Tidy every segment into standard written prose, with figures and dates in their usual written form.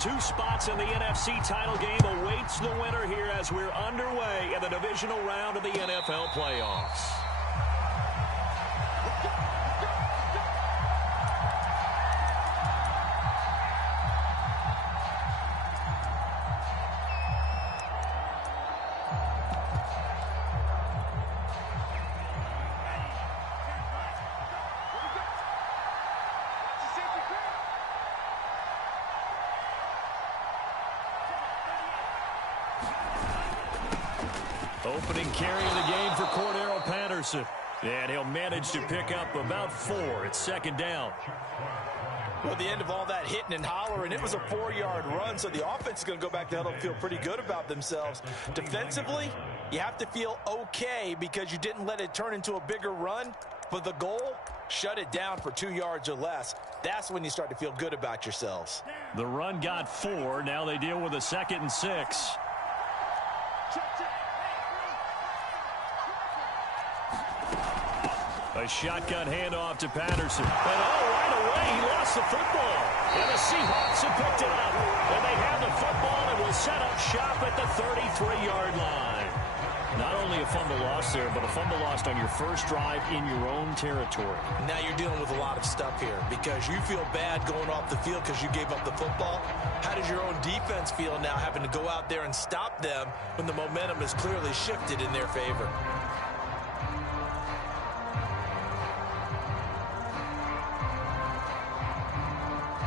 Two spots in the NFC title game awaits the winner here as we're underway in the divisional round of the NFL playoffs. Opening carry of the game for Cordero Patterson. And he'll manage to pick up about 4. It's second down. Well, at the end of all that hitting and hollering, it was a 4-yard run, so the offense is going to go back to huddle and feel pretty good about themselves. Defensively, you have to feel okay because you didn't let it turn into a bigger run. But the goal, shut it down for 2 yards or less. That's when you start to feel good about yourselves. The run got 4. Now they deal with a 2nd and 6. A shotgun handoff to Patterson. And right away, he lost the football. And the Seahawks have picked it up. And they have the football and will set up shop at the 33-yard line. Not only a fumble loss there, but a fumble lost on your first drive in your own territory. Now you're dealing with a lot of stuff here because you feel bad going off the field because you gave up the football. How does your own defense feel now having to go out there and stop them when the momentum is clearly shifted in their favor?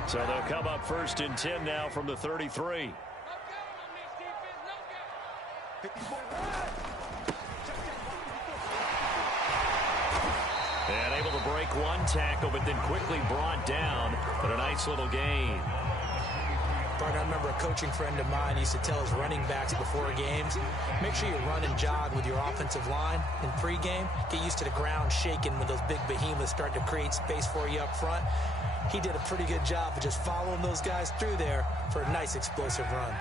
So they'll come up 1st and 10 now from the 33. And able to break one tackle, but then quickly brought down. But a nice little gain. I remember a coaching friend of mine used to tell his running backs before games, make sure you run and jog with your offensive line in pregame. Get used to the ground shaking when those big behemoths start to create space for you up front. He did a pretty good job of just following those guys through there for a nice explosive run.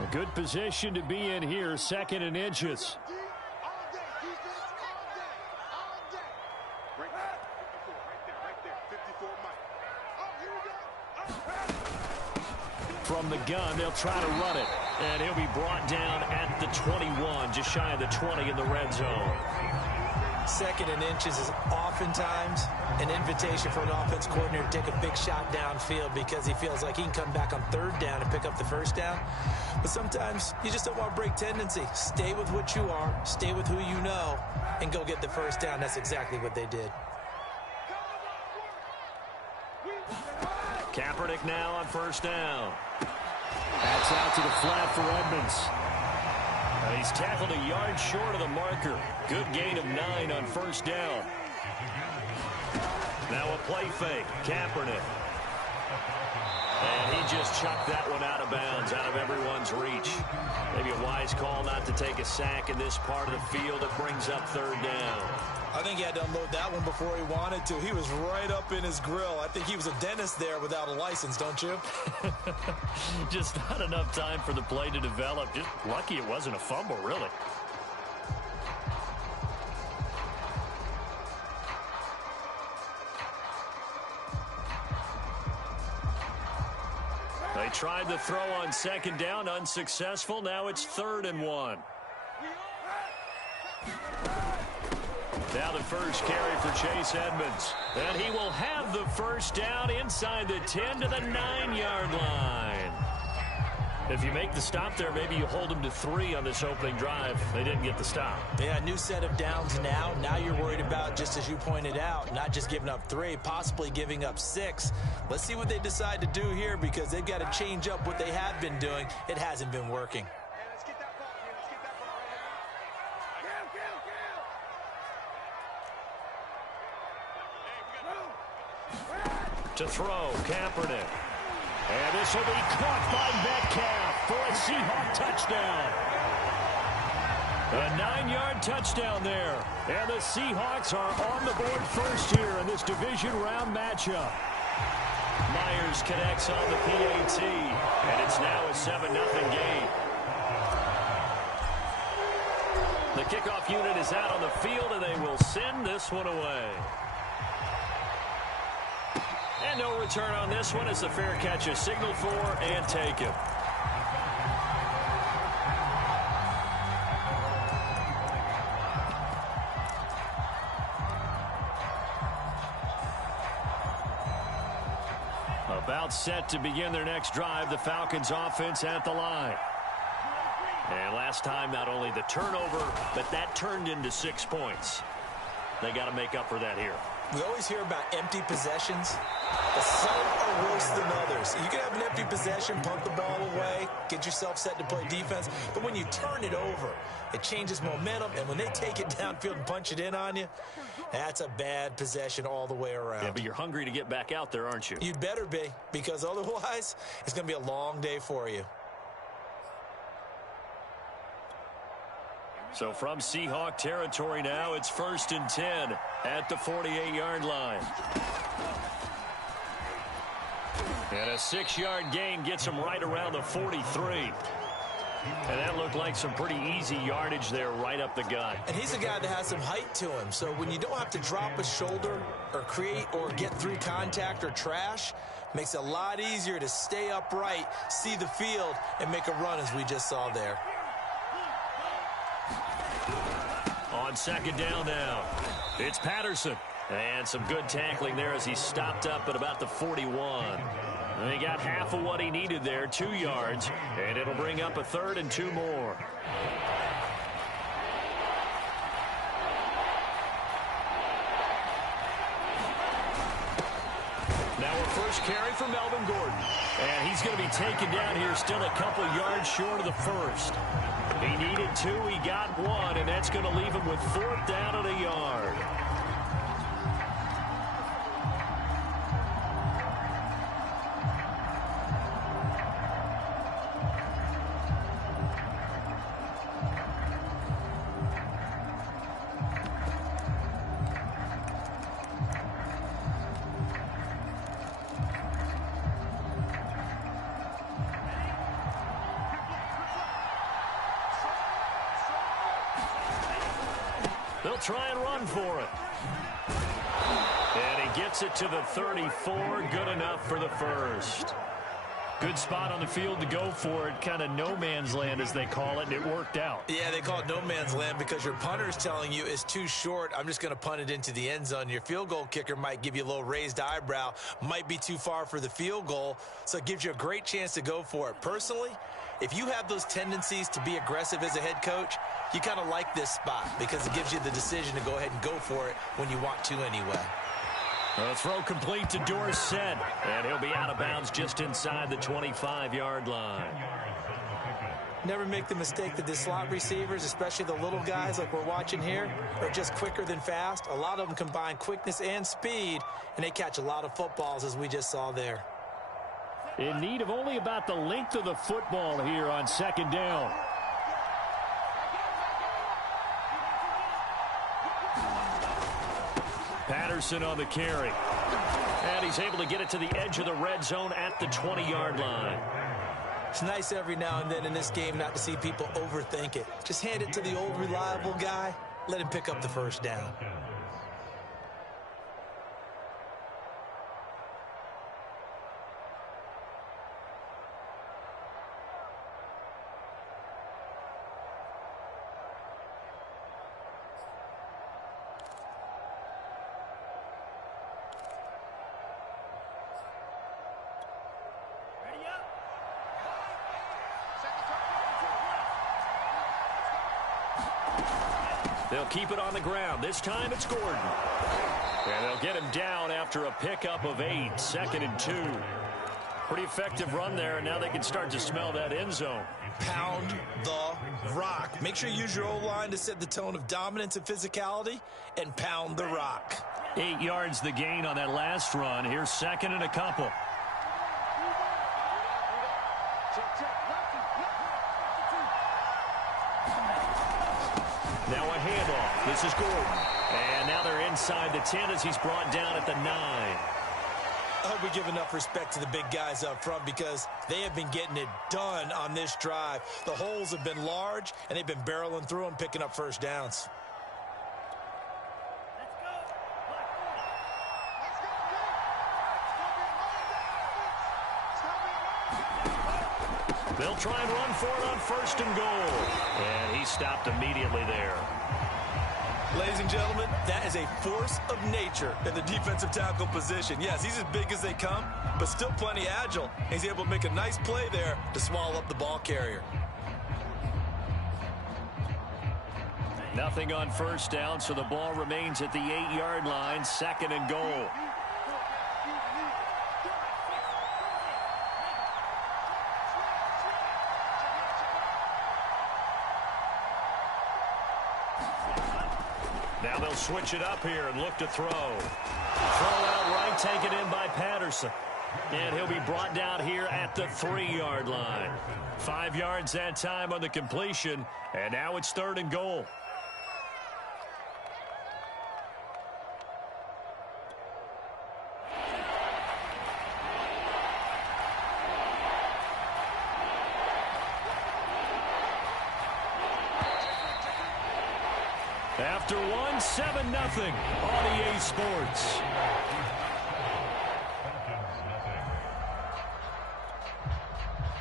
A good position to be in here, 2nd and inches. From the gun, they'll try to run it. And he'll be brought down at the 21, just shy of the 20 in the red zone. 2nd and inches is oftentimes an invitation for an offense coordinator to take a big shot downfield because he feels like he can come back on 3rd down and pick up the 1st down. But sometimes you just don't want to break tendency. Stay with what you are, stay with who you know, and go get the 1st down. That's exactly what they did. Kaepernick now on 1st down. That's out to the flat for Edmonds. And he's tackled a yard short of the marker. Good gain of 9 on 1st down. Now a play fake. Kaepernick. And he just chucked that one out of bounds, out of everyone's reach. Maybe a wise call not to take a sack in this part of the field. It brings up 3rd down. I think he had to unload that one before he wanted to. He was right up in his grill. I think he was a dentist there without a license, don't you? Just not enough time for the play to develop. Just lucky it wasn't a fumble, really. They tried the throw on 2nd down, unsuccessful. Now it's 3rd and 1. Now the first carry for Chase Edmonds. And he will have the 1st down inside the 10 to the 9-yard line. If you make the stop there, maybe you hold them to 3 on this opening drive. They didn't get the stop. Yeah, new set of downs now. Now you're worried about, just as you pointed out, not just giving up 3, possibly giving up 6. Let's see what they decide to do here because they've got to change up what they have been doing. It hasn't been working. To throw, Kaepernick. And this will be caught by Metcalf for a Seahawk touchdown. A 9-yard touchdown there. And the Seahawks are on the board first here in this division round matchup. Myers connects on the PAT. And it's now a 7-0 game. The kickoff unit is out on the field, and they will send this one away. And no return on this one as the fair catch is signaled for and taken. About set to begin their next drive, the Falcons offense at the line. And last time, not only the turnover, but that turned into 6 points. They got to make up for that here. We always hear about empty possessions, but some are worse than others. You can have an empty possession, punt the ball away, get yourself set to play defense, but when you turn it over, it changes momentum, and when they take it downfield and punch it in on you, that's a bad possession all the way around. Yeah, but you're hungry to get back out there, aren't you? You'd better be, because otherwise, it's going to be a long day for you. So from Seahawk territory now, it's 1st and 10 at the 48-yard line. And a 6-yard gain gets him right around the 43. And that looked like some pretty easy yardage there right up the gut. And he's a guy that has some height to him. So when you don't have to drop a shoulder or create or get through contact or trash, makes it a lot easier to stay upright, see the field, and make a run as we just saw there. On 2nd down now, it's Patterson. And some good tackling there as he stopped up at about the 41. And he got half of what he needed there, 2 yards. And it'll bring up a 3rd and 2 more. Now a first carry for Melvin Gordon. And he's going to be taken down here still a couple yards short of the first. He needed 2, he got 1, and that's going to leave him with 4th down and a yard. They'll try and run for it. And he gets it to the 34. Good enough for the first. Good spot on the field to go for it. Kind of no man's land, as they call it, and it worked out. Yeah, they call it no man's land because your punter is telling you it's too short. I'm just going to punt it into the end zone. Your field goal kicker might give you a little raised eyebrow. Might be too far for the field goal, so it gives you a great chance to go for it. Personally, if you have those tendencies to be aggressive as a head coach, you kind of like this spot because it gives you the decision to go ahead and go for it when you want to anyway. A throw complete to Dorsett, and he'll be out of bounds just inside the 25-yard line. Never make the mistake that the slot receivers, especially the little guys like we're watching here, are just quicker than fast. A lot of them combine quickness and speed, and they catch a lot of footballs as we just saw there. In need of only about the length of the football here on 2nd down. Patterson on the carry. And he's able to get it to the edge of the red zone at the 20-yard line. It's nice every now and then in this game not to see people overthink it. Just hand it to the old reliable guy. Let him pick up the first down. They'll keep it on the ground. This time it's Gordon. And they'll get him down after a pickup of 8. 2nd and 2. Pretty effective run there, and now they can start to smell that end zone. Pound the rock. Make sure you use your O-line to set the tone of dominance and physicality, and pound the rock. 8 yards the gain on that last run. Here's 2nd and a couple. Now a handoff. This is Gordon. And now they're inside the 10 as he's brought down at the 9. I hope we give enough respect to the big guys up front because they have been getting it done on this drive. The holes have been large, and they've been barreling through them, picking up first downs. They'll try and run for it on 1st and goal. And he stopped immediately there. Ladies and gentlemen, that is a force of nature in the defensive tackle position. Yes, he's as big as they come, but still plenty agile. He's able to make a nice play there to swallow up the ball carrier. Nothing on 1st down, so the ball remains at the 8-yard line, 2nd and goal. Now they'll switch it up here and look to throw. Throw out right, taken in by Patterson. And he'll be brought down here at the 3-yard line. 5 yards that time on the completion, and now it's 3rd and goal. After 1, 7-0 on EA Sports.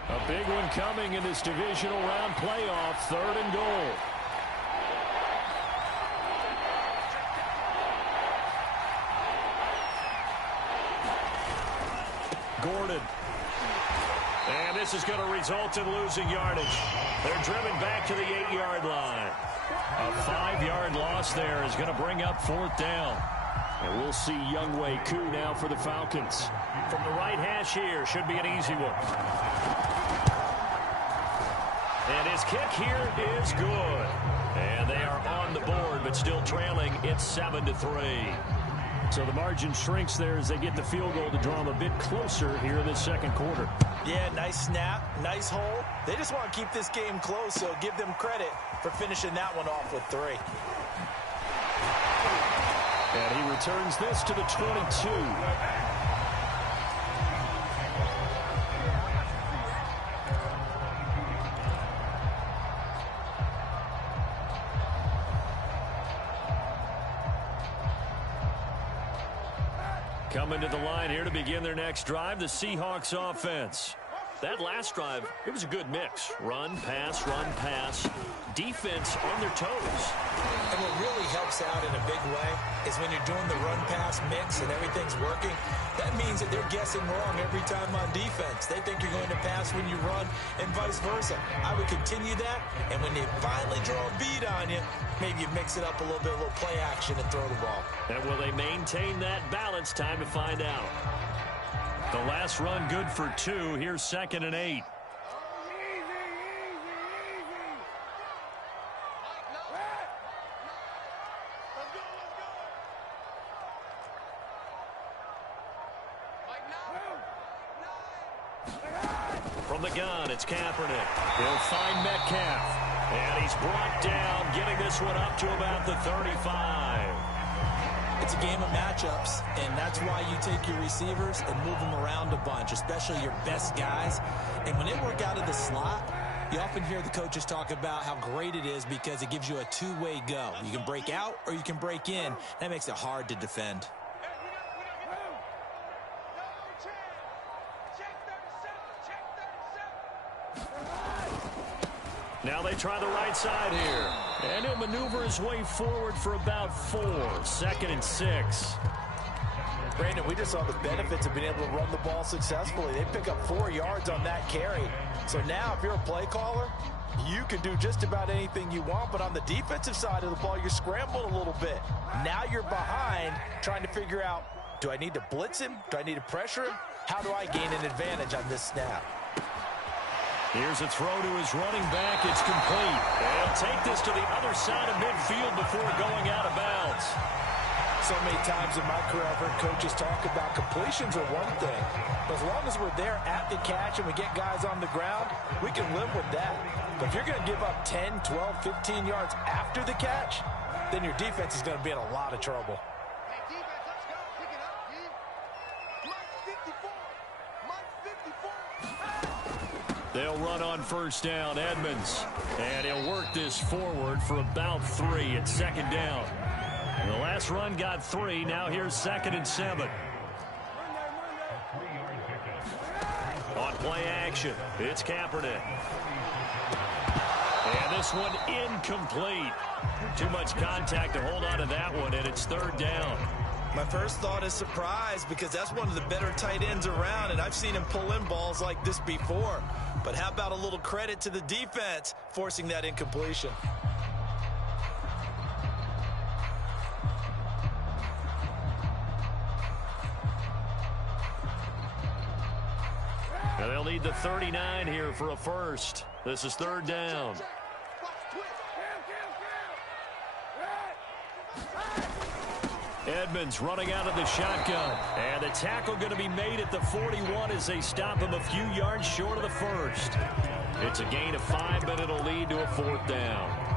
A big one coming in this divisional round playoff, 3rd and goal. Gordon. And this is going to result in losing yardage. They're driven back to the 8-yard line. A 5-yard loss there is going to bring up 4th down. And we'll see Younghoe Koo now for the Falcons. From the right hash here, should be an easy one. And his kick here is good. And they are on the board, but still trailing. It's 7-3. So the margin shrinks there as they get the field goal to draw them a bit closer here in this 2nd quarter. Yeah, nice snap, nice hole. They just want to keep this game close, so give them credit for finishing that one off with 3. And he returns this to the 22. Coming to the line here to begin their next drive, the Seahawks offense. That last drive, it was a good mix. Run, pass, defense on their toes. And what really helps out in a big way is when you're doing the run-pass mix and everything's working, that means that they're guessing wrong every time on defense. They think you're going to pass when you run and vice versa. I would continue that, and when they finally draw a beat on you, maybe you mix it up a little bit, a little play action and throw the ball. And will they maintain that balance? Time to find out. The last run good for 2. Here's 2nd and 8. From the gun, it's Kaepernick. He'll find Metcalf. And he's brought down, getting this one up to about the 35. It's a game of matchups, and that's why you take your receivers and move them around a bunch, especially your best guys. And when they work out of the slot, you often hear the coaches talk about how great it is because it gives you a two-way go. You can break out or you can break in. That makes it hard to defend. Now they try the right side here. And he'll maneuver his way forward for about 4. 2nd and 6. Brandon, we just saw the benefits of being able to run the ball successfully. They pick up 4 yards on that carry. So now if you're a play caller, you can do just about anything you want. But on the defensive side of the ball, you're scrambling a little bit. Now you're behind trying to figure out, do I need to blitz him? Do I need to pressure him? How do I gain an advantage on this snap? Here's a throw to his running back. It's complete. They'll take this to the other side of midfield before going out of bounds. So many times in my career, I've heard coaches talk about completions are one thing. But as long as we're there at the catch and we get guys on the ground, we can live with that. But if you're going to give up 10, 12, 15 yards after the catch, then your defense is going to be in a lot of trouble. They'll run on 1st down, Edmonds. And he'll work this forward for about 3 at 2nd down. The last run got 3. Now here's 2nd and 7. On play action. It's Kaepernick. And this one incomplete. Too much contact to hold on to that one, and it's third down. My first thought is surprise, because that's one of the better tight ends around, and I've seen him pull in balls like this before. But how about a little credit to the defense forcing that incompletion? And they'll need the 39 here for a first. This is third down. Edmonds running out of the shotgun. And the tackle going to be made at the 41 as they stop him a few yards short of the first. It's a gain of 5, but it'll lead to a fourth down.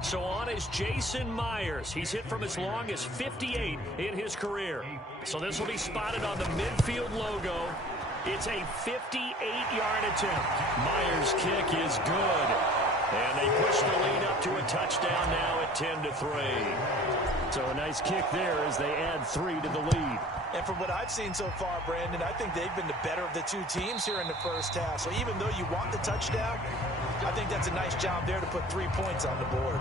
So on is Jason Myers. He's hit from as long as 58 in his career. So this will be spotted on the midfield logo. It's a 58-yard attempt. Myers' kick is good. And they push the lead up to a touchdown now at 10-3. So a nice kick there as they add 3 to the lead. And from what I've seen so far, Brandon, I think they've been the better of the two teams here in the first half. So even though you want the touchdown, I think that's a nice job there to put 3 points on the board.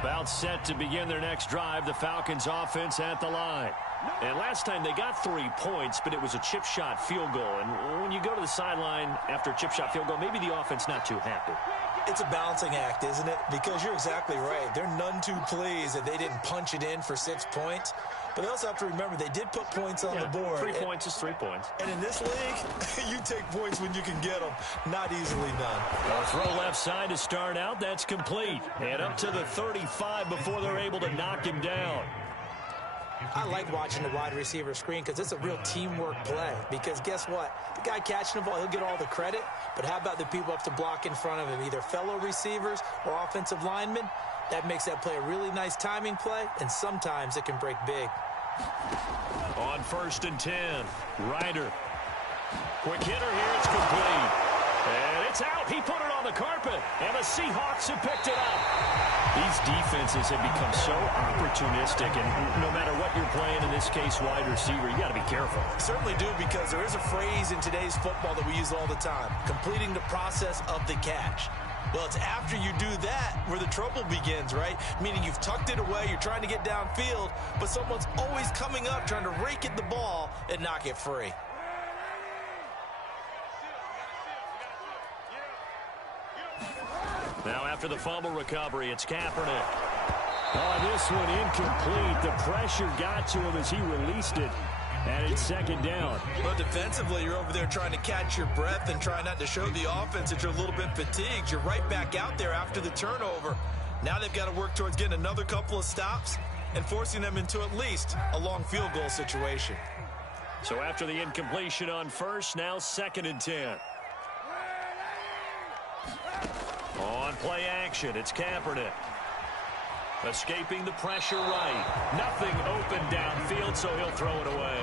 About set to begin their next drive, the Falcons offense at the line. And last time they got 3 points, but it was a chip shot field goal. And when you go to the sideline after a chip shot field goal, maybe the offense not too happy. It's a balancing act, isn't it? Because you're exactly right. They're none too pleased that they didn't punch it in for 6 points. But they also have to remember they did put points on the board. 3 points is 3 points. And in this league, you take points when you can get them. Not easily done. A throw left side to start out. That's complete. And up to the 35 before they're able to knock him down. I like watching the wide receiver screen because it's a real teamwork play. Because guess what? The guy catching the ball, he'll get all the credit. But how about the people up to block in front of him, either fellow receivers or offensive linemen? That makes that play a really nice timing play, and sometimes it can break big. On 1st and 10, Ryder. Quick hitter here, it's complete. And it's out. He put it on the carpet, and the Seahawks have picked it up. These defenses have become so opportunistic, and no matter what you're playing, in this case, wide receiver, you got to be careful. Certainly do, because there is a phrase in today's football that we use all the time, completing the process of the catch. Well, it's after you do that where the trouble begins, right? Meaning you've tucked it away, you're trying to get downfield, but someone's always coming up trying to rake at the ball and knock it free. Now after the fumble recovery, it's Kaepernick. Oh, this one incomplete. The pressure got to him as he released it. And it's second down. Well, defensively, you're over there trying to catch your breath and try not to show the offense that you're a little bit fatigued. You're right back out there after the turnover. Now they've got to work towards getting another couple of stops and forcing them into at least a long field goal situation. So after the incompletion on 1st, now 2nd and 10. On play action, it's Kaepernick. Escaping the pressure right. Nothing open downfield, so he'll throw it away.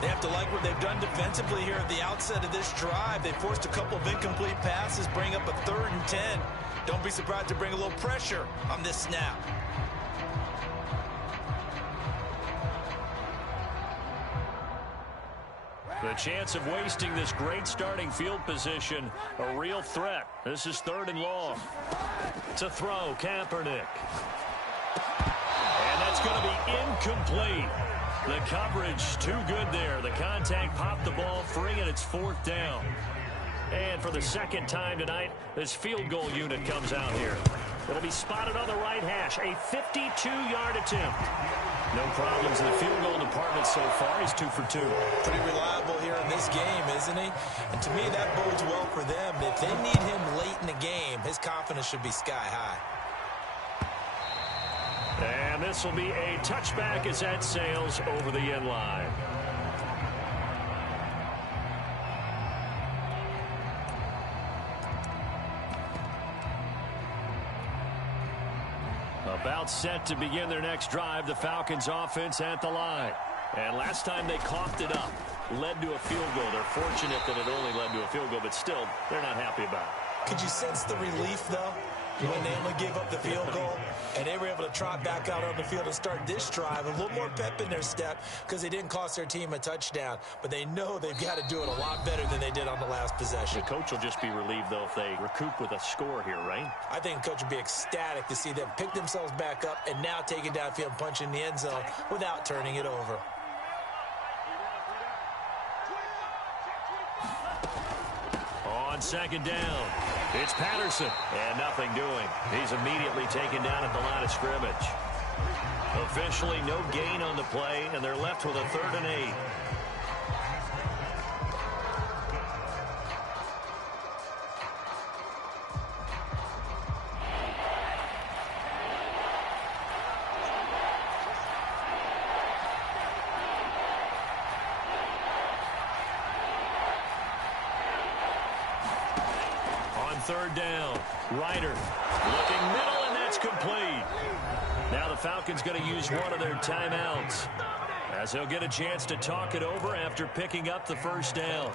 They have to like what they've done defensively here at the outset of this drive. They forced a couple of incomplete passes, bring up a 3rd and 10. Don't be surprised to bring a little pressure on this snap. The chance of wasting this great starting field position, a real threat. This is 3rd and long. To throw, Kaepernick. And that's going to be incomplete. The coverage too good there. The contact popped the ball free, and it's 4th down. And for the 2nd time tonight, this field goal unit comes out here. It'll be spotted on the right hash. A 52-yard attempt. No problems in the field goal department so far. He's 2 for 2. Pretty reliable here in this game, isn't he? And to me, that bodes well for them. If they need him late in the game, his confidence should be sky high. And this will be a touchback as that sails over the end line. About set to begin their next drive, the Falcons offense at the line. And last time they coughed it up, led to a field goal. They're fortunate that it only led to a field goal, but still, they're not happy about it. Could you sense the relief, though, when they only gave up the field goal and they were able to trot back out on the field and start this drive? A little more pep in their step because they didn't cost their team a touchdown, but they know they've got to do it a lot better than they did on the last possession. The coach will just be relieved, though, if they recoup with a score here, right? I think the coach would be ecstatic to see them pick themselves back up and now take it downfield and punch in the end zone without turning it over. On second down, it's Patterson, and nothing doing. He's immediately taken down at the line of scrimmage. Officially no gain on the play, and they're left with a 3rd and 8. Third down, Ryder looking middle, and that's complete. Now the Falcons going to use one of their timeouts as they'll get a chance to talk it over after picking up the first down.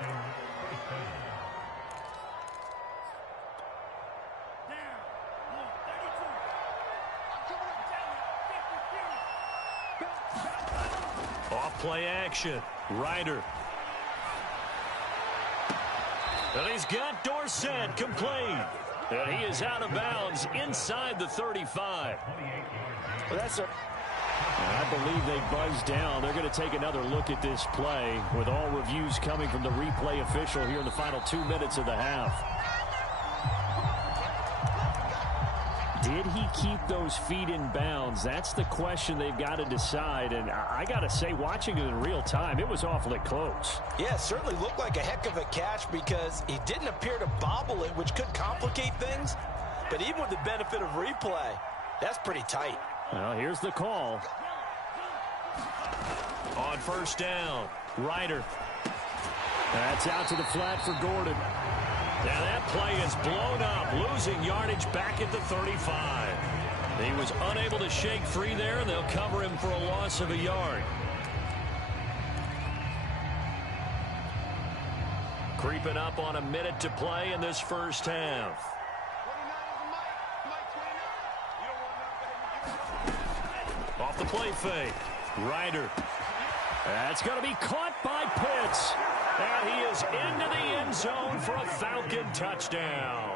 Off play action, Ryder. And he's got Dorsett complete. And he is out of bounds inside the 35. Well, I believe they buzzed down. They're going to take another look at this play with all reviews coming from the replay official here in the final 2 minutes of the half. Did he keep those feet in bounds? That's the question they've got to decide. And I got to say, watching it in real time, it was awfully close. Yeah, it certainly looked like a heck of a catch because he didn't appear to bobble it, which could complicate things. But even with the benefit of replay, that's pretty tight. Well, here's the call. On first down, Ryder. That's out to the flat for Gordon. Now that play is blown up, losing yardage back at the 35. He was unable to shake free there, and they'll cover him for a loss of a yard. Creeping up on a minute to play in this first half. Off the play fake, Ryder. That's going to be caught by Pitts. And he is into the end zone for a Falcon touchdown.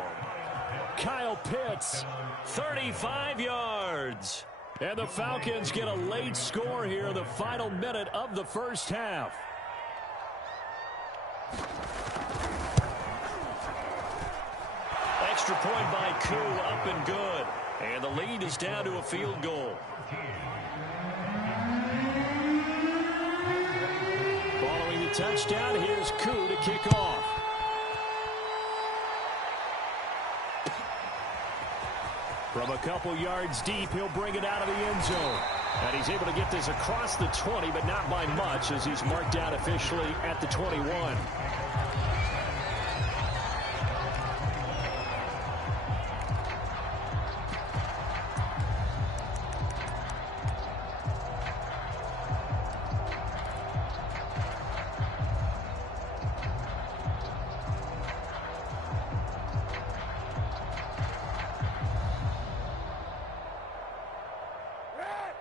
Kyle Pitts, 35 yards. And the Falcons get a late score here in the final minute of the first half. Extra point by Koo, up and good. And the lead is down to a field goal. Following the touchdown, here's Koo to kick off. From a couple yards deep, he'll bring it out of the end zone. And he's able to get this across the 20, but not by much, as he's marked out officially at the 21.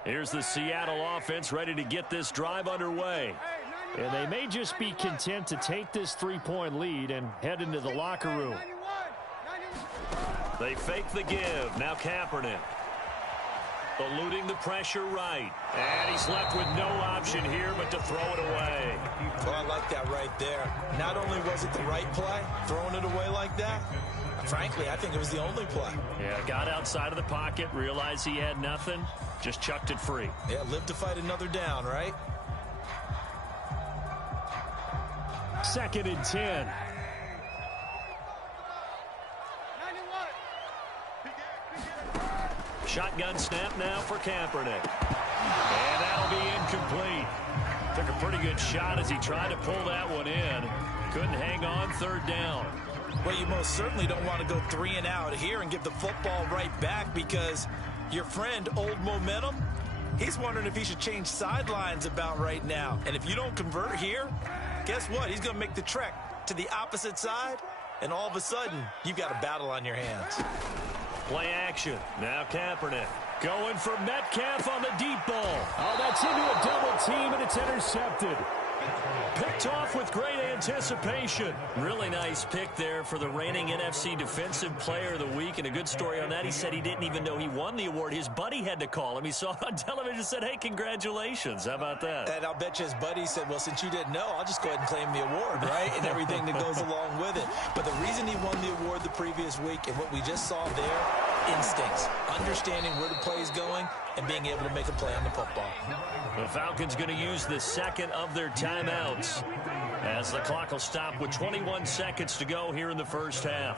Here's the Seattle offense ready to get this drive underway. And they may just be content to take this 3-point lead and head into the locker room. They fake the give. Now Kaepernick. Eluding the pressure right. And he's left with no option here but to throw it away. Oh, I like that right there. Not only was it the right play, throwing it away like that, frankly, I think it was the only play. Yeah, got outside of the pocket, realized he had nothing, just chucked it free. Yeah, live to fight another down, right? 2nd and 10. Shotgun snap now for Kaepernick. And that'll be incomplete. Took a pretty good shot as he tried to pull that one in. Couldn't hang on, 3rd down. Well, you most certainly don't want to go 3 and out here and get the football right back because Your friend, Old Momentum, he's wondering if he should change sidelines about right now. And if you don't convert here, guess what? He's going to make the trek to the opposite side, and all of a sudden, you've got a battle on your hands. Play action. Now Kaepernick going for Metcalf on the deep ball. Oh, that's into a double team, and it's intercepted. Picked off with great anticipation. Really nice pick there for the reigning NFC Defensive Player of the Week. And a good story on that. He said he didn't even know he won the award. His buddy had to call him. He saw it on television and said, hey, congratulations. How about that? And I'll bet you his buddy said, well, since you didn't know, I'll just go ahead and claim the award, right? And everything that goes along with it. But the reason he won the award the previous week and what we just saw there, instincts, understanding where the play is going, and being able to make a play on the football. The Falcons going to use the second of their timeouts as the clock will stop with 21 seconds to go here in the first half.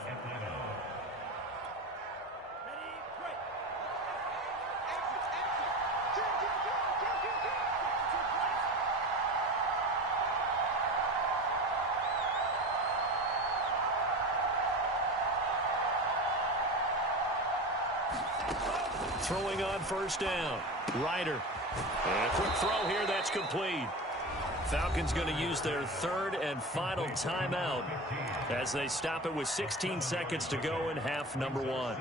Throwing on first down. Ryder. And a quick throw here. That's complete. Falcons going to use their third and final timeout as they stop it with 16 seconds to go in half number one.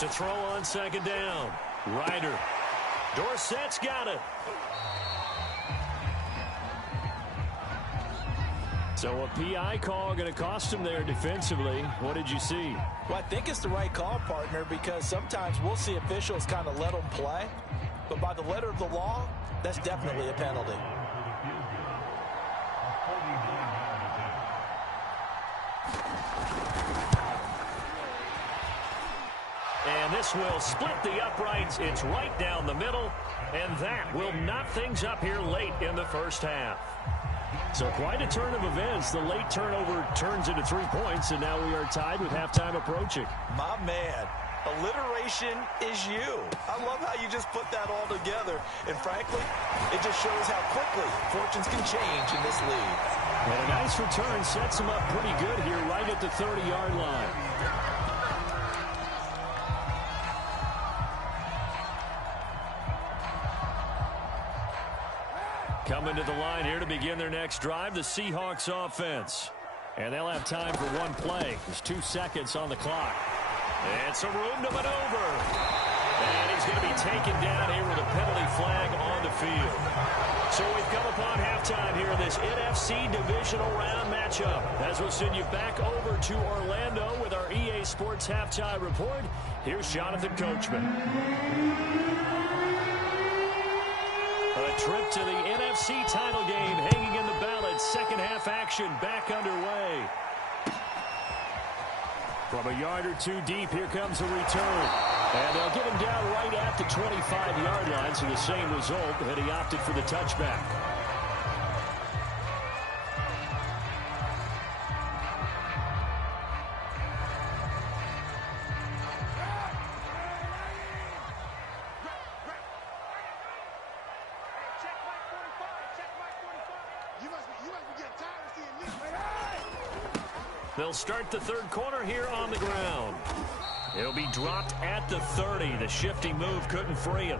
To throw on second down. Ryder. Dorsett's got it. So a PI call going to cost him there defensively. What did you see? Well, I think it's the right call, partner, because sometimes we'll see officials kind of let them play. But by the letter of the law, that's definitely a penalty. And this will split the uprights. It's right down the middle. And that will knot things up here late in the first half. So quite a turn of events. The late turnover turns into 3 points, and now we are tied with halftime approaching. My man, alliteration is you. I love how you just put that all together. And frankly, it just shows how quickly fortunes can change in this league. And a nice return sets him up pretty good here right at the 30-yard line. Coming to the line here to begin their next drive, the Seahawks offense. And they'll have time for one play. There's 2 seconds on the clock. And some room to maneuver. And he's going to be taken down here with a penalty flag on the field. So we've come upon halftime here in this NFC Divisional Round matchup. As we'll send you back over to Orlando with our EA Sports Halftime Report, here's Jonathan Coachman. A trip to the NFC title game hanging in the balance. Second half action back underway. From a yard or two deep, here comes a return. And they'll get him down right at the 25-yard line, so the same result, and he opted for the touchback. They'll start the third quarter here on the ground. It'll be dropped at the 30. The shifty move couldn't free him.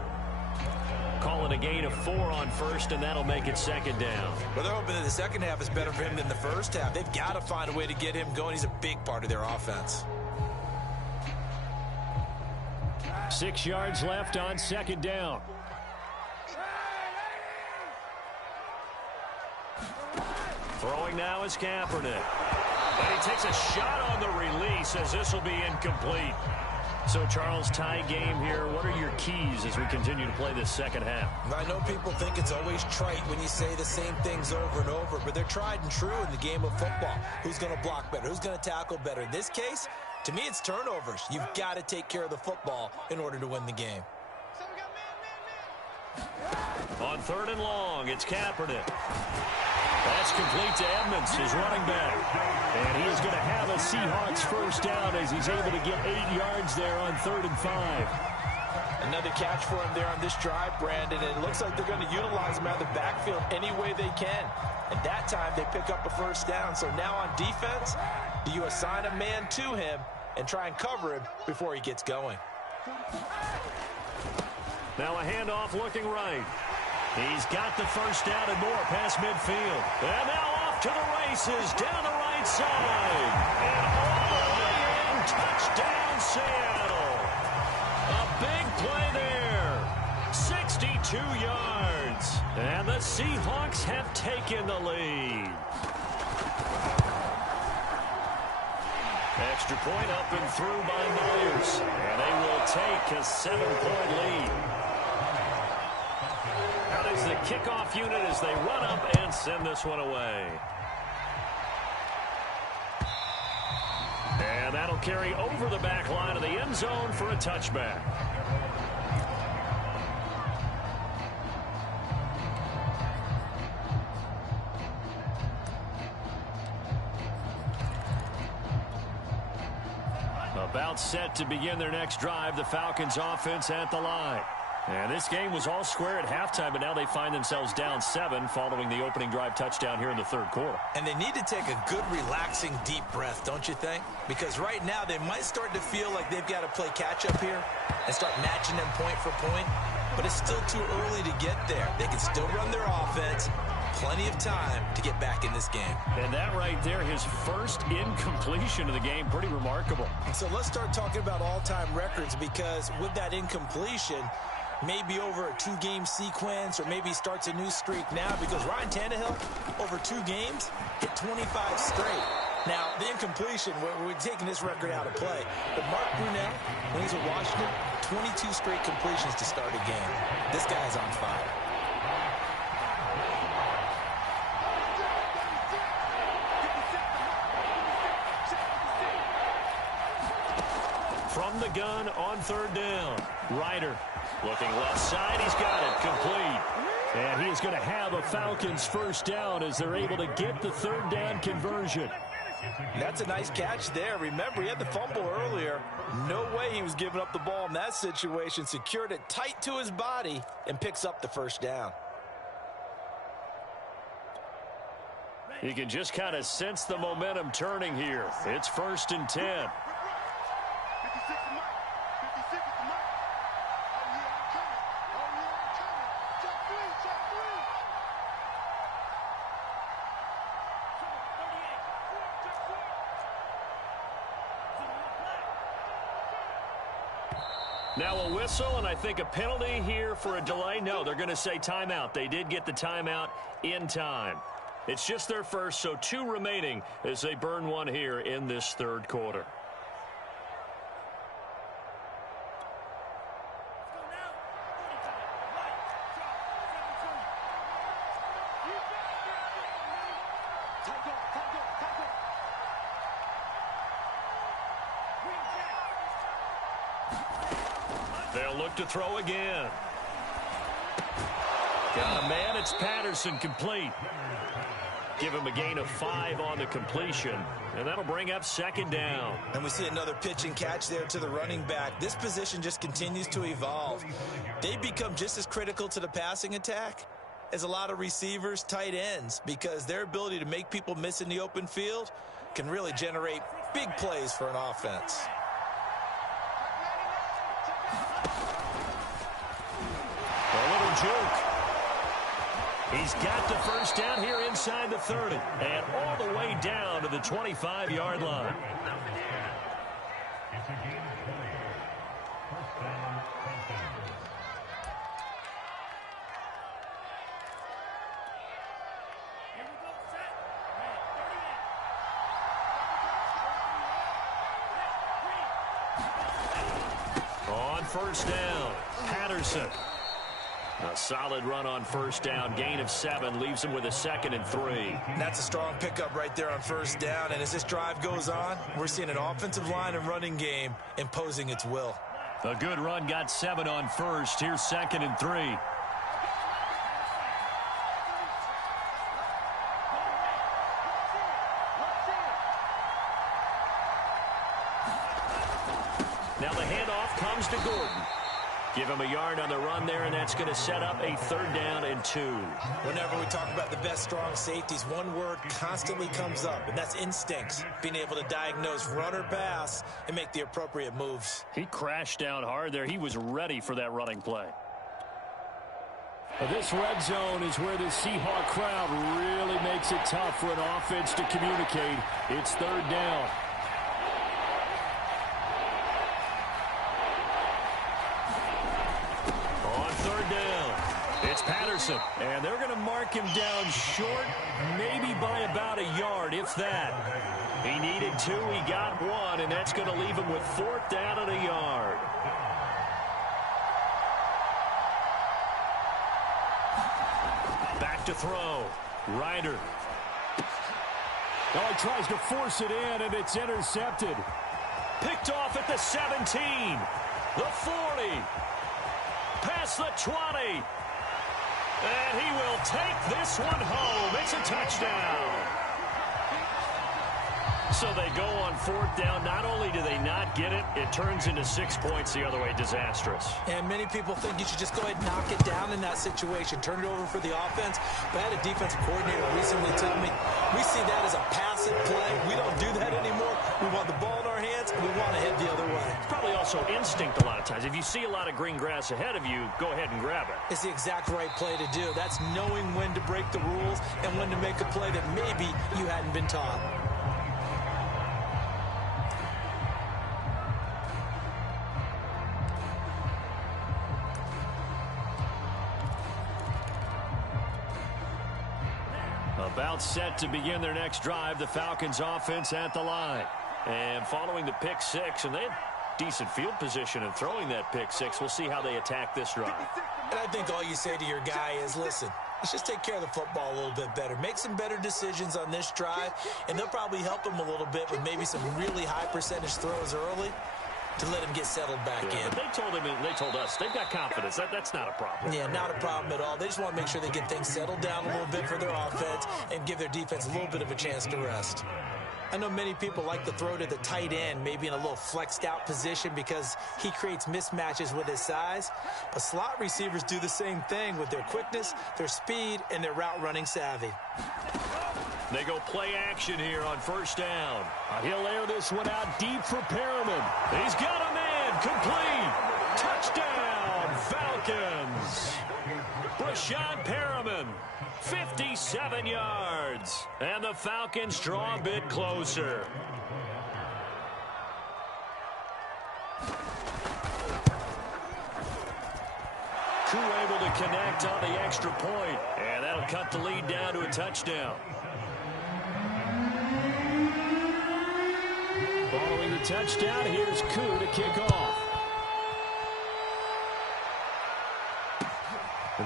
Call it a gain of 4 on first, and that'll make it second down. Well, they're hoping that the second half is better for him than the first half. They've got to find a way to get him going. He's a big part of their offense. 6 yards left on second down. Throwing now is Kaepernick. And he takes a shot on the release as this will be incomplete. So, Charles, tie game here. What are your keys as we continue to play this second half? I know people think it's always trite when you say the same things over and over, but they're tried and true in the game of football. Who's going to block better? Who's going to tackle better? In this case, to me, it's turnovers. You've got to take care of the football in order to win the game. On third and long, it's Kaepernick. That's complete to Edmonds, his running back. And he is going to have a Seahawks first down as he's able to get 8 yards there on 3rd and 5. Another catch for him there on this drive, Brandon. And it looks like they're going to utilize him out of the backfield any way they can. And that time they pick up a first down. So now on defense, do you assign a man to him and try and cover him before he gets going? Now a handoff looking right. He's got the first down and more past midfield. And now off to the races down the right side. And all the way in, touchdown Seattle. A big play there. 62 yards. And the Seahawks have taken the lead. Extra point up and through by Myers. And they will take a 7-point lead. Out is the kickoff unit as they run up and send this one away. And that'll carry over the back line of the end zone for a touchback. About set to begin their next drive, the Falcons offense at the line. And this game was all square at halftime, but now they find themselves down 7 following the opening drive touchdown here in the 3rd quarter. And they need to take a good, relaxing, deep breath, don't you think? Because right now they might start to feel like they've got to play catch-up here and start matching them point for point. But it's still too early to get there. They can still run their offense. Plenty of time to get back in this game. And that right there, his first incompletion of the game, pretty remarkable. So let's start talking about all-time records, because with that incompletion, maybe over a 2-game sequence, or maybe starts a new streak now, because Ryan Tannehill, over 2 games, hit 25 straight. Now, the incompletion, we're taking this record out of play. But Mark Brunell, when he's at Washington, 22 straight completions to start a game. This guy's on fire. From the gun on 3rd down. Ryder looking left side. He's got it. Complete. And he is going to have a Falcons first down as they're able to get the 3rd down conversion. That's a nice catch there. Remember, he had the fumble earlier. No way he was giving up the ball in that situation. Secured it tight to his body and picks up the first down. You can just kind of sense the momentum turning here. It's 1st and 10. Now a whistle, and I think a penalty here for a delay. No, they're going to say timeout. They did get the timeout in time. It's just their first, so 2 remaining as they burn one here in this 3rd quarter. They'll look to throw again. Got a man, it's Patterson, complete. Give him a gain of 5 on the completion, and that'll bring up 2nd down. And we see another pitch and catch there to the running back. This position just continues to evolve. They become just as critical to the passing attack as a lot of receivers, tight ends, because their ability to make people miss in the open field can really generate big plays for an offense. A little juke. He's got the first down here inside the 30 and all the way down to the 25-yard line. On first down, Patterson. A solid run on first down. Gain of 7 leaves him with a 2nd and 3. That's a strong pickup right there on first down. And as this drive goes on, we're seeing an offensive line and running game imposing its will. A good run, got 7 on first. Here's 2nd and 3. Now the handoff comes to Gordon. Give him a yard on the run there, and that's going to set up a 3rd down and 2. Whenever we talk about the best strong safeties, one word constantly comes up, and that's instincts. Being able to diagnose run or pass and make the appropriate moves. He crashed down hard there. He was ready for that running play. This red zone is where the Seahawk crowd really makes it tough for an offense to communicate. It's 3rd down. It's Patterson, and they're going to mark him down short, maybe by about a yard, if that. He needed 2, he got 1, and that's going to leave him with 4th down and a yard. Back to throw. Ryder. Oh, he tries to force it in, and it's intercepted. Picked off at the 17, the 40, past the 20. And he will take this one home. It's a touchdown. So they go on 4th down. Not only do they not get it, it turns into 6 points the other way. Disastrous. And many people think you should just go ahead and knock it down in that situation. Turn it over for the offense. But I had a defensive coordinator recently tell me, we see that as a passive play. We don't do that anymore. We want the ball in our hands, and we want to head the other way. It's probably also instinct a lot of times. If you see a lot of green grass ahead of you, go ahead and grab it. It's the exact right play to do. That's knowing when to break the rules and when to make a play that maybe you hadn't been taught. About set to begin their next drive, the Falcons offense at the line. And following the pick 6, and they had decent field position in throwing that pick 6. We'll see how they attack this drive. And I think all you say to your guy is, listen, let's just take care of the football a little bit better. Make some better decisions on this drive, and they'll probably help him a little bit with maybe some really high percentage throws early to let him get settled back in. But they told him, and they told us, they've got confidence. That's not a problem. Yeah, not a problem at all. They just want to make sure they get things settled down a little bit for their offense and give their defense a little bit of a chance to rest. I know many people like to throw to the tight end, maybe in a little flexed out position because he creates mismatches with his size. But slot receivers do the same thing with their quickness, their speed, and their route running savvy. They go play action here on 1st down. He'll air this one out deep for Perriman. He's got a man complete. Touchdown, Falcons. Breshad Perriman, 57 yards. And the Falcons draw a bit closer. Koo able to connect on the extra point. And that'll cut the lead down to a touchdown. Following the touchdown, here's Koo to kick off.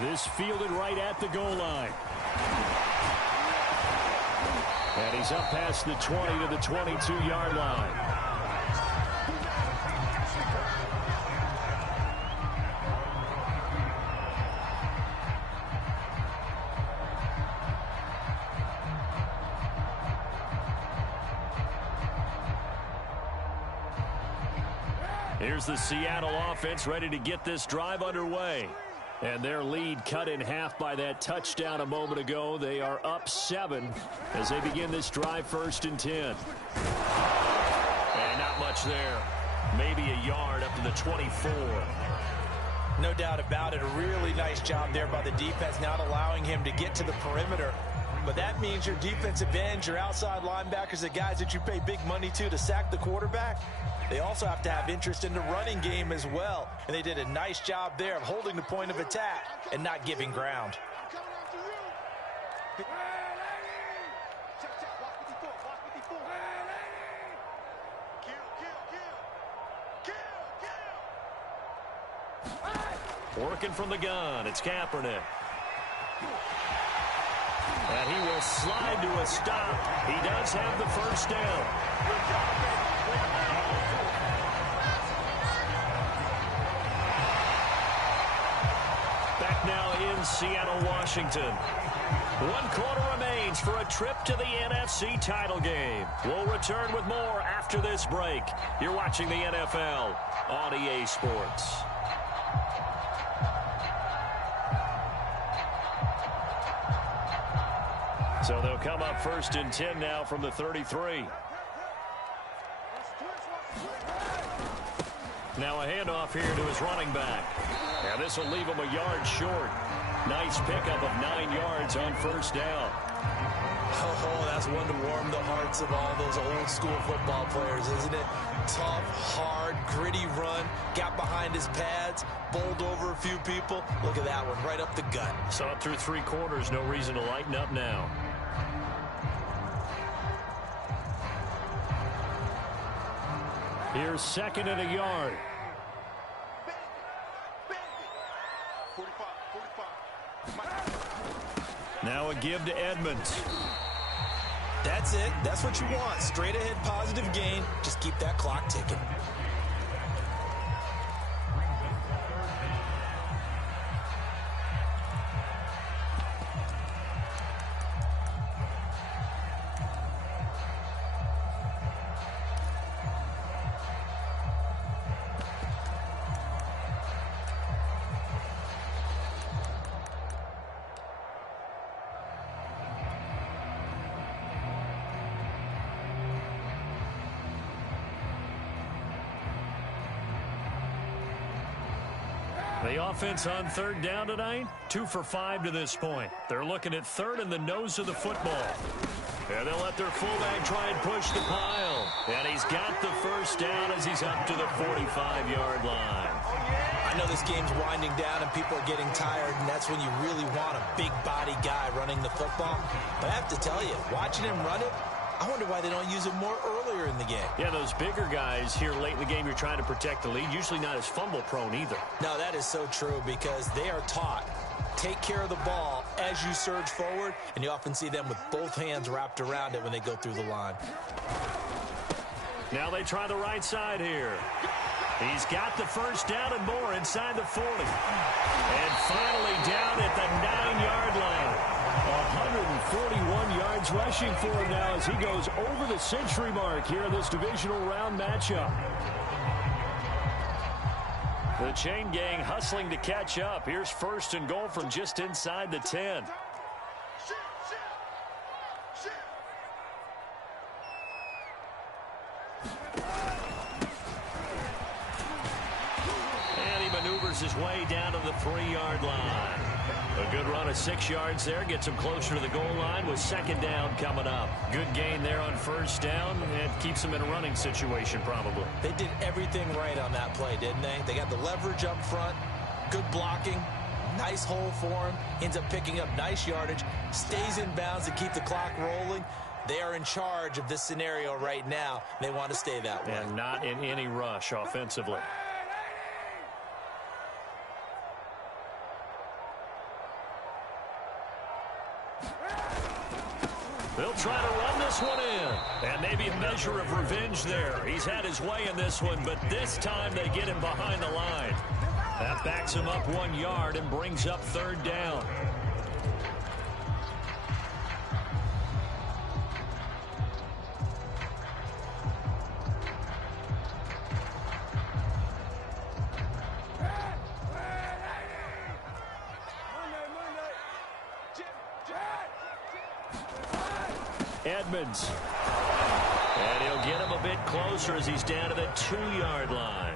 This fielded right at the goal line. And he's up past the 20 to the 22-yard line. Here's the Seattle offense ready to get this drive underway. And their lead cut in half by that touchdown a moment ago. They are up 7 as they begin this drive 1st and 10. And not much there. Maybe a yard up to the 24. No doubt about it. A really nice job there by the defense, not allowing him to get to the perimeter. But that means your defensive ends, your outside linebackers, the guys that you pay big money to sack the quarterback, they also have to have interest in the running game as well. And they did a nice job there of holding the point of attack and not giving ground. Working from the gun, it's Kaepernick. And he will slide to a stop. He does have the 1st down. Back now in Seattle, Washington. 1 quarter remains for a trip to the NFC title game. We'll return with more after this break. You're watching the NFL on EA Sports. So they'll come up 1st and 10 now from the 33. Now a handoff here to his running back. And this will leave him a yard short. Nice pickup of 9 yards on 1st down. Oh, that's one to warm the hearts of all those old school football players, isn't it? Tough, hard, gritty run. Got behind his pads, bowled over a few people. Look at that one, right up the gut. Saw it through 3 quarters. No reason to lighten up now. Here's 2nd and a yard. Now a give to Edmonds. That's it. That's what you want. Straight ahead positive gain. Just keep that clock ticking. The offense on 3rd down tonight, 2 for 5 to this point. They're looking at 3rd and the nose of the football. And they'll let their fullback try and push the pile. And he's got the 1st down as he's up to the 45-yard line. I know this game's winding down and people are getting tired, and that's when you really want a big body guy running the football. But I have to tell you, watching him run it, I wonder why they don't use him more earlier in the game. Yeah, those bigger guys here late in the game, you're trying to protect the lead. Usually not as fumble prone either. No, that is so true because they are taught. Take care of the ball as you surge forward, and you often see them with both hands wrapped around it when they go through the line. Now they try the right side here. He's got the 1st down and more inside the 40. And finally down at the 9-yard line. 141 yards rushing for him now as he goes over the century mark here in this divisional round matchup. The chain gang hustling to catch up. Here's 1st and goal from just inside the 10. And he maneuvers his way down to the 3-yard line. A good run of 6 yards there. Gets him closer to the goal line with 2nd down coming up. Good gain there on 1st down. And keeps him in a running situation probably. They did everything right on that play, didn't they? They got the leverage up front. Good blocking. Nice hole for him. Ends up picking up nice yardage. Stays in bounds to keep the clock rolling. They are in charge of this scenario right now. They want to stay that way. And not in any rush offensively. They'll try to run this one in. And maybe a measure of revenge there. He's had his way in this one, but this time they get him behind the line. That backs him up 1 yard and brings up 3rd down. Edmonds. And he'll get him a bit closer as he's down to the 2-yard line.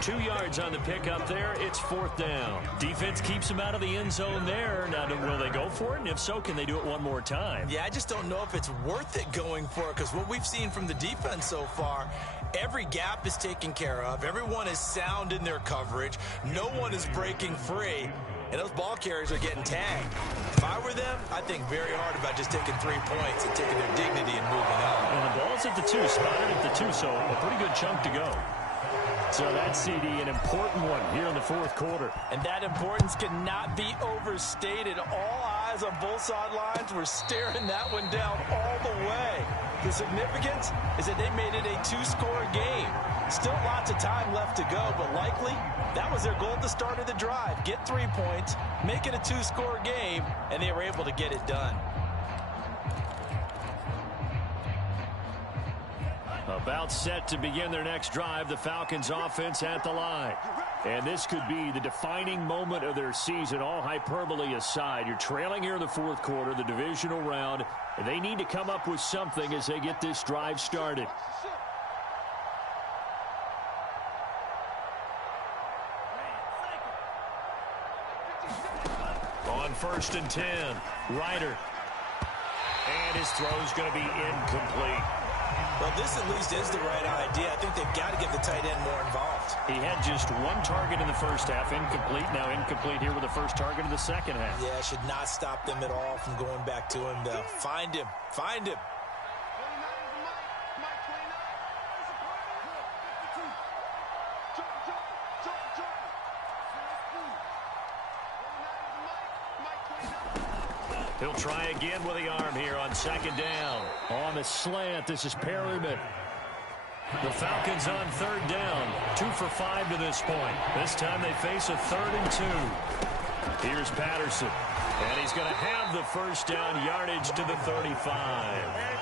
2 yards on the pickup there. It's 4th down. Defense keeps him out of the end zone there. Now, will they go for it? And if so, can they do it one more time? Yeah, I just don't know if it's worth it going for it because what we've seen from the defense so far, every gap is taken care of. Everyone is sound in their coverage. No one is breaking free. And those ball carriers are getting tagged. If I were them, I'd think very hard about just taking 3 points and taking their dignity and moving on. And the ball's at the 2, spotted at the 2, so a pretty good chunk to go. So that CD, an important one here in the 4th quarter. And that importance cannot be overstated. All eyes on both sidelines were staring that one down all the way. The significance is that they made it a two-score game. Still lots of time left to go, but likely that was their goal at the start of the drive. Get 3 points, make it a two-score game, and they were able to get it done. About set to begin their next drive, the Falcons offense at the line. And this could be the defining moment of their season, all hyperbole aside. You're trailing here in the fourth quarter, the divisional round, and they need to come up with something as they get this drive started. On 1st and 10, Ryder. And his throw is going to be incomplete. Well, this at least is the right idea. I think they've got to get the tight end more involved. He had just one target in the first half, incomplete. Now incomplete here with the first target of the second half. Yeah, should not stop them at all from going back to him, though. Find him. Find him. He'll try again with the arm here on 2nd down. On the slant, this is Perryman. The Falcons on 3rd down. 2 for 5 to this point. This time they face a 3rd and 2. Here's Patterson. And he's going to have the first down, yardage to the 35.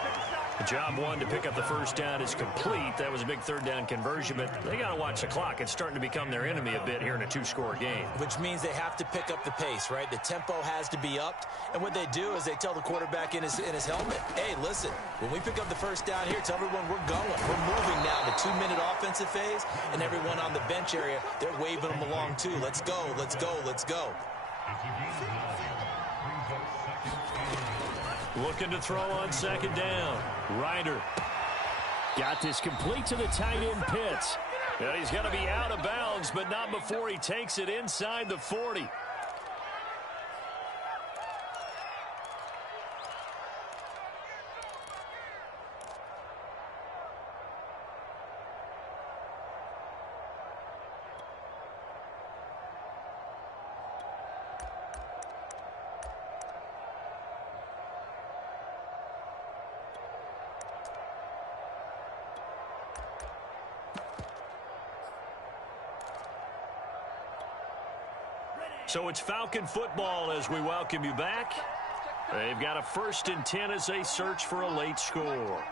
Job 1 to pick up the first down is complete. That was a big 3rd down conversion, but they got to watch the clock. It's starting to become their enemy a bit here in a 2-score game. Which means they have to pick up the pace, right? The tempo has to be upped. And what they do is they tell the quarterback in his helmet, hey, listen, when we pick up the first down here, tell everyone we're going. We're moving now to 2-minute offensive phase, and everyone on the bench area, they're waving them along too. Let's go, let's go, let's go. Looking to throw on 2nd down. Ryder got this complete to the tight end Pitts. And he's going to be out of bounds, but not before he takes it inside the 40. So it's Falcon football as we welcome you back. They've got a 1st and 10 as they search for a late score.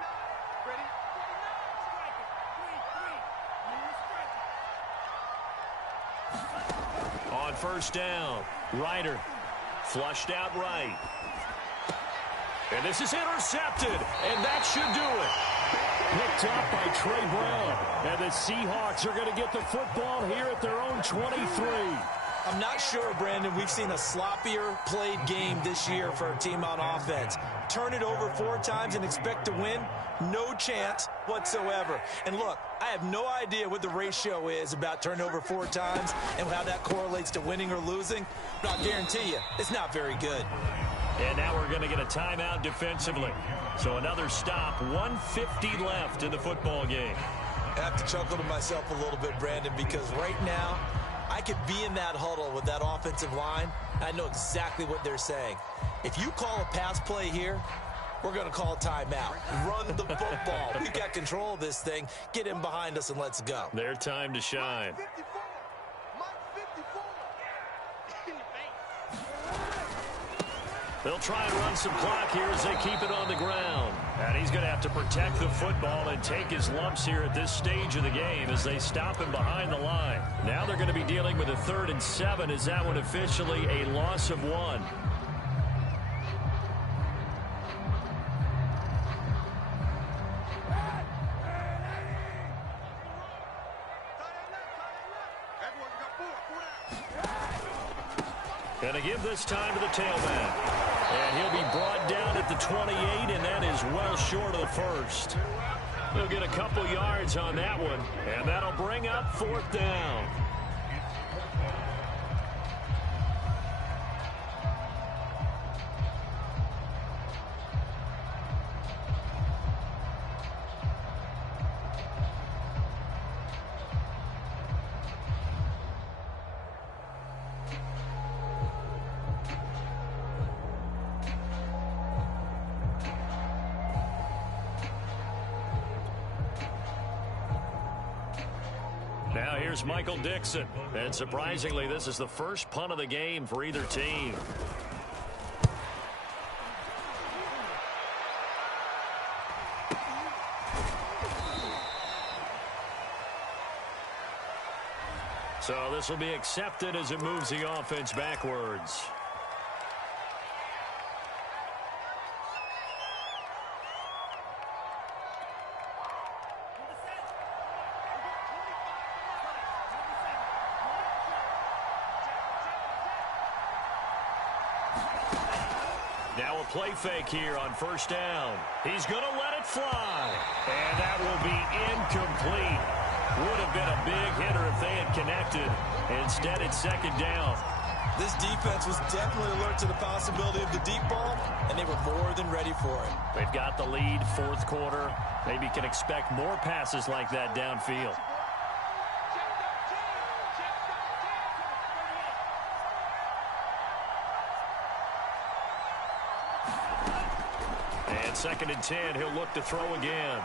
On 1st down, Ryder flushed out right. And this is intercepted, and that should do it. Picked up by Trey Brown. And the Seahawks are going to get the football here at their own 23. I'm not sure, Brandon, we've seen a sloppier played game this year for a team on offense. Turn it over 4 times and expect to win? No chance whatsoever. And look, I have no idea what the ratio is about turnover 4 times and how that correlates to winning or losing, but I'll guarantee you it's not very good. And now we're going to get a timeout defensively. So another stop, 1:50 left in the football game. I have to chuckle to myself a little bit, Brandon, because right now, I could be in that huddle with that offensive line. I know exactly what they're saying. If you call a pass play here, we're going to call a timeout. Run the football. We've got control of this thing. Get in behind us and let's go. Their time to shine. They'll try and run some clock here as they keep it on the ground. And he's going to have to protect the football and take his lumps here at this stage of the game as they stop him behind the line. Now they're going to be dealing with a 3rd and 7. Is that one officially a loss of 1? Going to give this time to the tailback. And he'll be brought down at the 28, and that is well short of the first. He'll get a couple yards on that one, and that'll bring up 4th down. Now here's Michael Dixon. And surprisingly, this is the first punt of the game for either team. So this will be accepted as it moves the offense backwards. Now a play fake here on first down. He's going to let it fly. And that will be incomplete. Would have been a big hitter if they had connected. Instead, it's second down. This defense was definitely alert to the possibility of the deep ball, and they were more than ready for it. They've got the lead, fourth quarter. Maybe can expect more passes like that downfield. And second and 10, he'll look to throw again.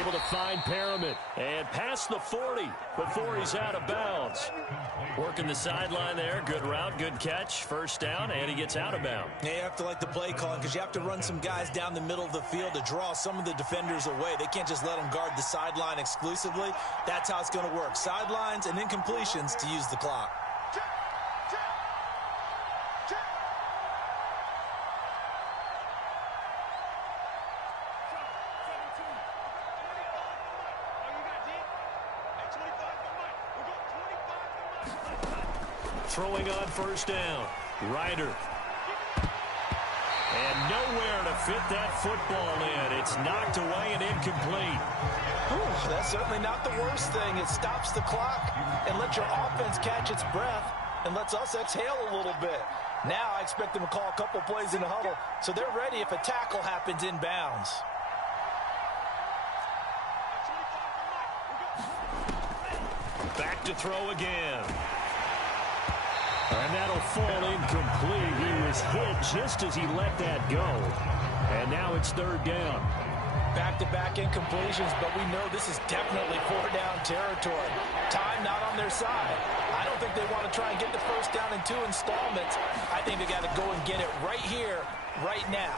Able to find Perriman and past the 40 before he's out of bounds. Working the sideline there. Good route, good catch. First down, and he gets out of bounds. Yeah, you have to like the play calling because you have to run some guys down the middle of the field to draw some of the defenders away. They can't just let them guard the sideline exclusively. That's how it's going to work. Sidelines and incompletions to use the clock. Throwing on first down. Ryder. And nowhere to fit that football in. It's knocked away and incomplete. Ooh, that's certainly not the worst thing. It stops the clock and lets your offense catch its breath and lets us exhale a little bit. Now I expect them to call a couple plays in the huddle so they're ready if a tackle happens inbounds. Back to throw again. And that'll fall incomplete. He was hit just as he let that go. And now it's third down. Back-to-back incompletions, but we know this is definitely four-down territory. Time not on their side. I don't think they want to try and get the first down in 2 installments. I think they got to go and get it right here, right now.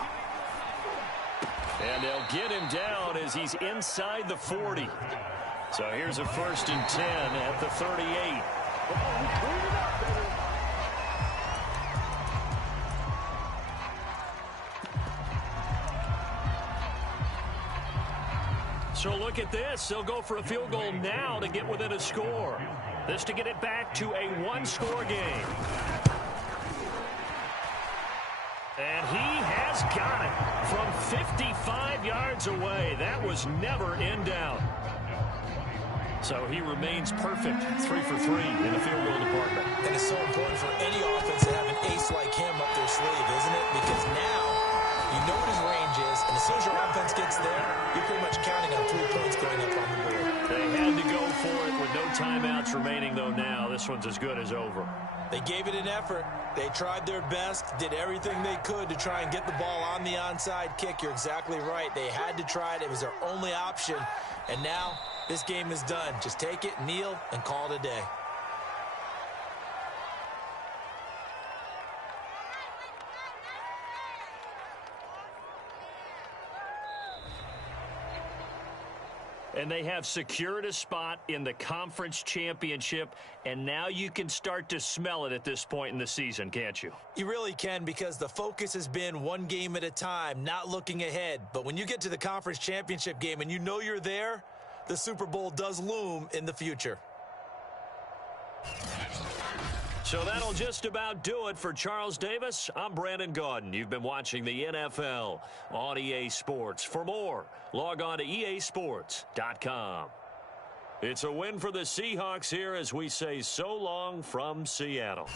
And they'll get him down as he's inside the 40. So here's a first and 10 at the 38. So look at this. They'll go for a field goal now to get within a score. This to get it back to a one-score game. And he has got it from 55 yards away. That was never in doubt. So he remains perfect, 3 for 3 in the field goal department. And it's so important for any offense to have an ace like him up their sleeve, isn't it? Because now you know what his range is, and as soon as your offense gets there, you're pretty much counting on 3 points going up on the board. They had to go for it with no timeouts remaining, though, now. This one's as good as over. They gave it an effort. They tried their best, did everything they could to try and get the ball on the onside kick. You're exactly right. They had to try it. It was their only option. And now this game is done. Just take it, kneel, and call it a day. And they have secured a spot in the conference championship, and now you can start to smell it at this point in the season, can't you? You really can, because the focus has been one game at a time, not looking ahead. But when you get to the conference championship game and you know you're there, the Super Bowl does loom in the future. So that'll just about do it for Charles Davis. I'm Brandon Gaudin. You've been watching the NFL on EA Sports. For more, log on to easports.com. It's a win for the Seahawks here as we say so long from Seattle.